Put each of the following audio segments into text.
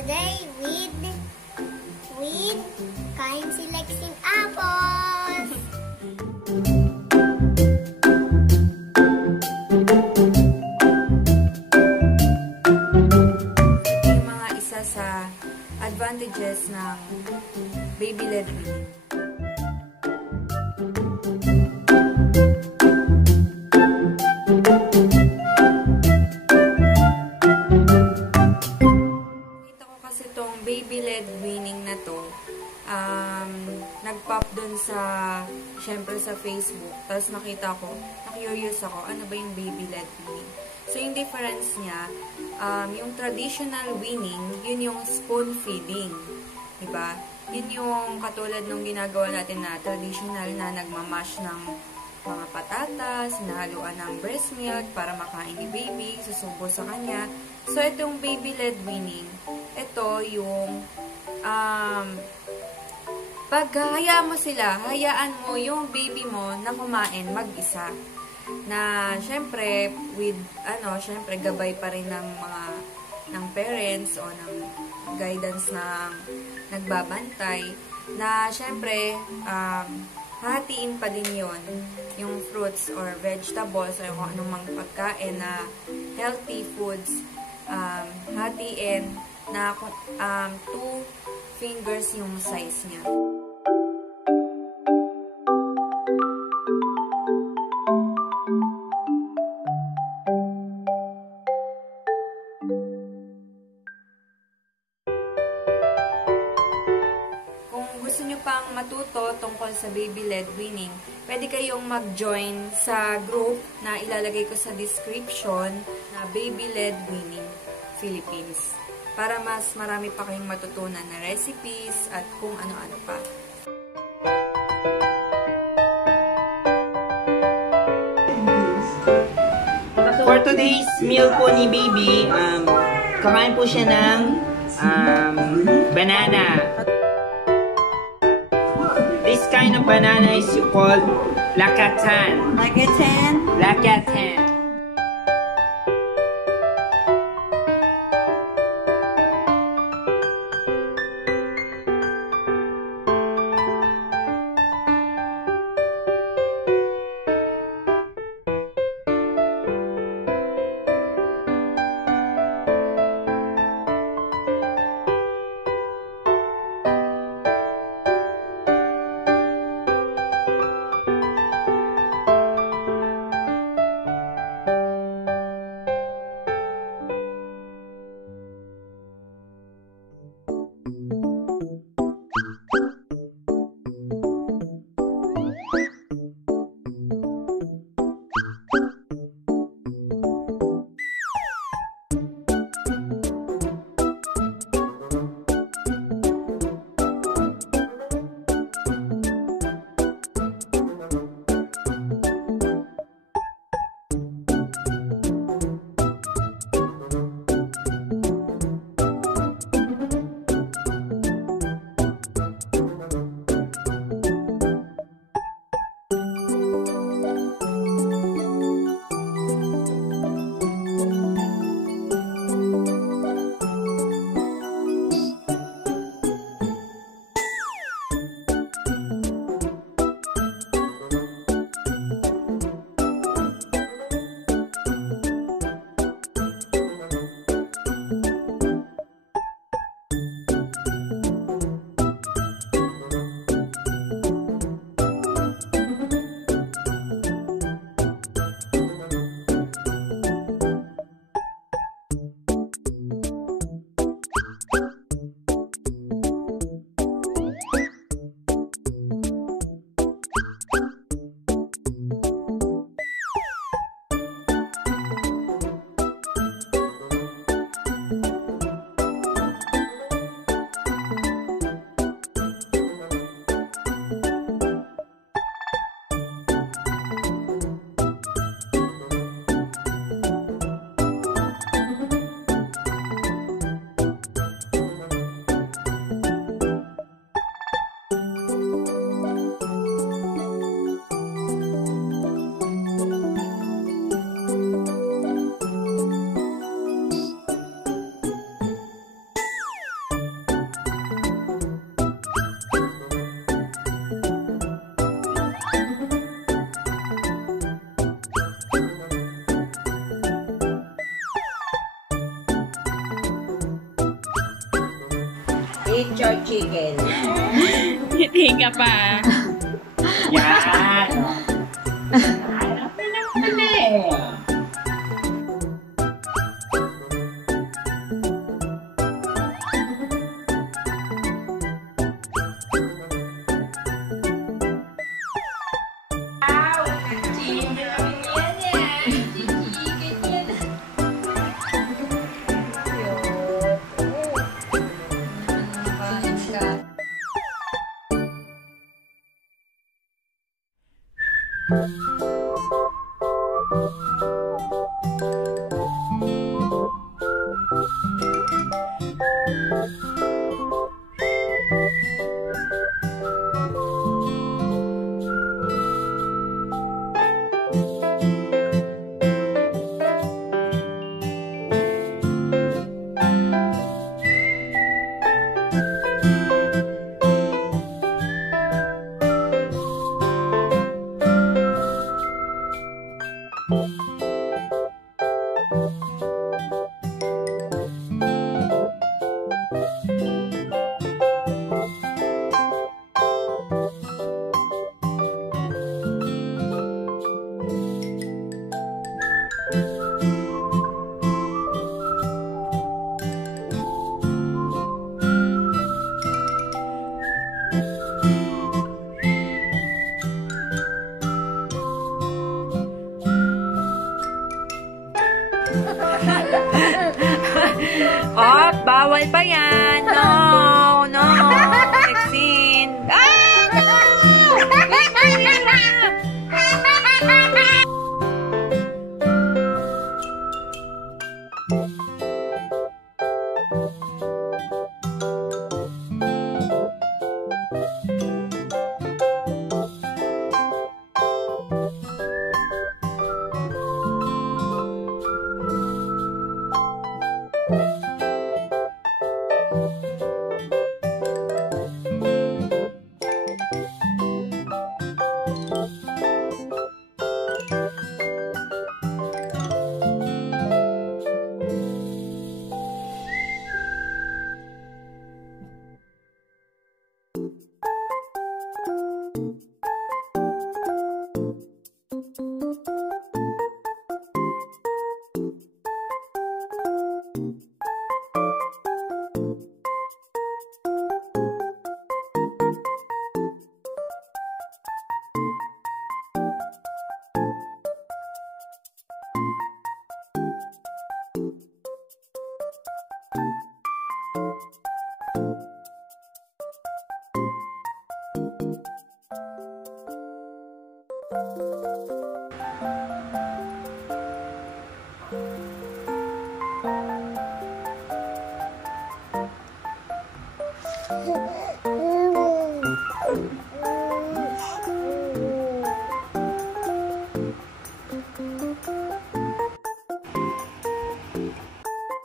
today with kain si Lexing apples. Yung mga isa sa advantages ng baby-led weaning. Baby-led weaning na to, nag-pop dun sa, syempre sa Facebook. Tapos nakita ko, na-curious ako, ano ba yung baby-led weaning? So, yung difference niya, yung traditional weaning, yun yung spoon feeding. Diba? Yun yung katulad nung ginagawa natin na traditional na nagmamash ng mga patatas, nahaluan ng breast milk para makain ni baby, susubo sa kanya. So, itong baby-led weaning, ito yung pag hayaan mo sila, hayaan mo yung baby mo na kumain mag-isa. Na syempre with syempre gabay pa rin ng parents o ng guidance ng nagbabantay na syempre hahatiin pa din yon yung fruits or vegetables o yung anong mga pagkain na healthy foods, hatiin na 2 fingers yung size niya. Kung gusto nyo pang matuto tungkol sa baby-led weaning, pwede kayong mag-join sa group na ilalagay ko sa description na Baby-led Weaning Philippines. Para mas marami pa kayong matutunan na recipes at kung ano-ano pa. For today's meal po ni baby, kakain po siya ng banana. This kind of banana is called lakatan. Lakatan? Lakatan. Eat your chicken. Hindi ka pa. Yan. Oh, bawal pa yan. No, no. Lexine. Ah, no!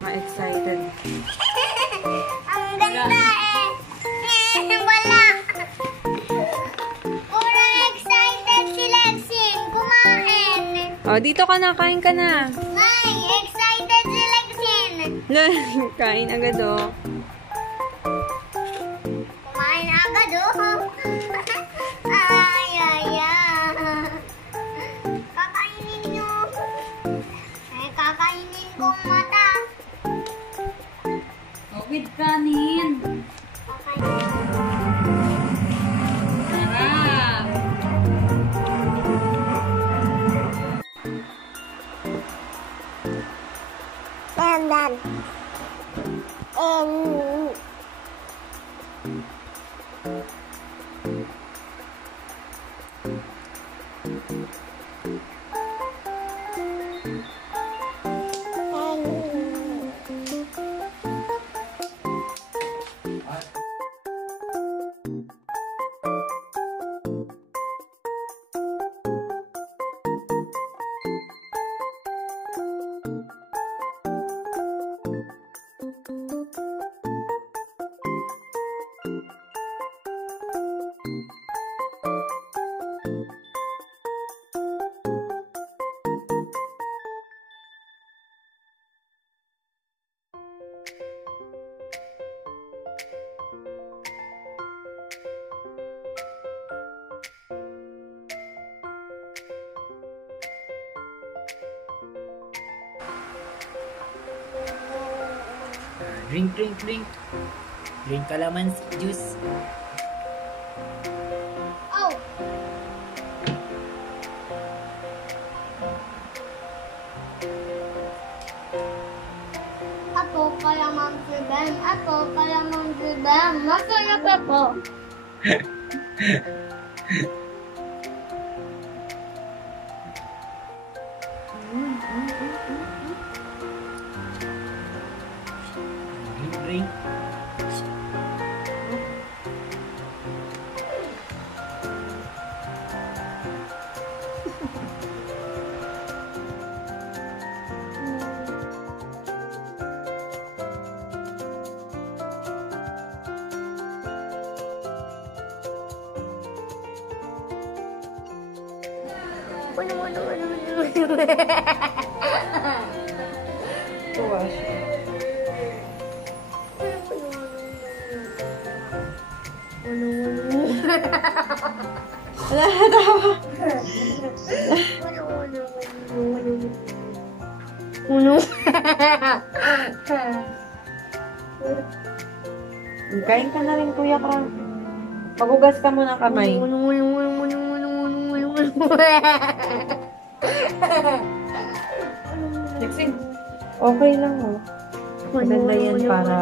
Ma-excited. Ang ganda eh. Wala. Kurang excited si Lexine. Kumain. Oh, dito ka na. Kain ka na. Nay, excited si Lexine. Kain agad, oh. Kumain agad oh. Ay, ay, ay. Kakainin nyo. Ay, kakainin kong mata. Oh, with kanin. Kakainin. Sarap. Dan. Drink, drink, drink. Drink calamansi juice. Oh! Ako kalamansi Ben. Ako kalamansi Ben. Masarap ako. Drink, drink. Tuwa siya. Wala na tawa. Kain ka na rin, Kuya Frank. Magugas ka muna kamay. Lexing, okay lang oh. Maganda yan para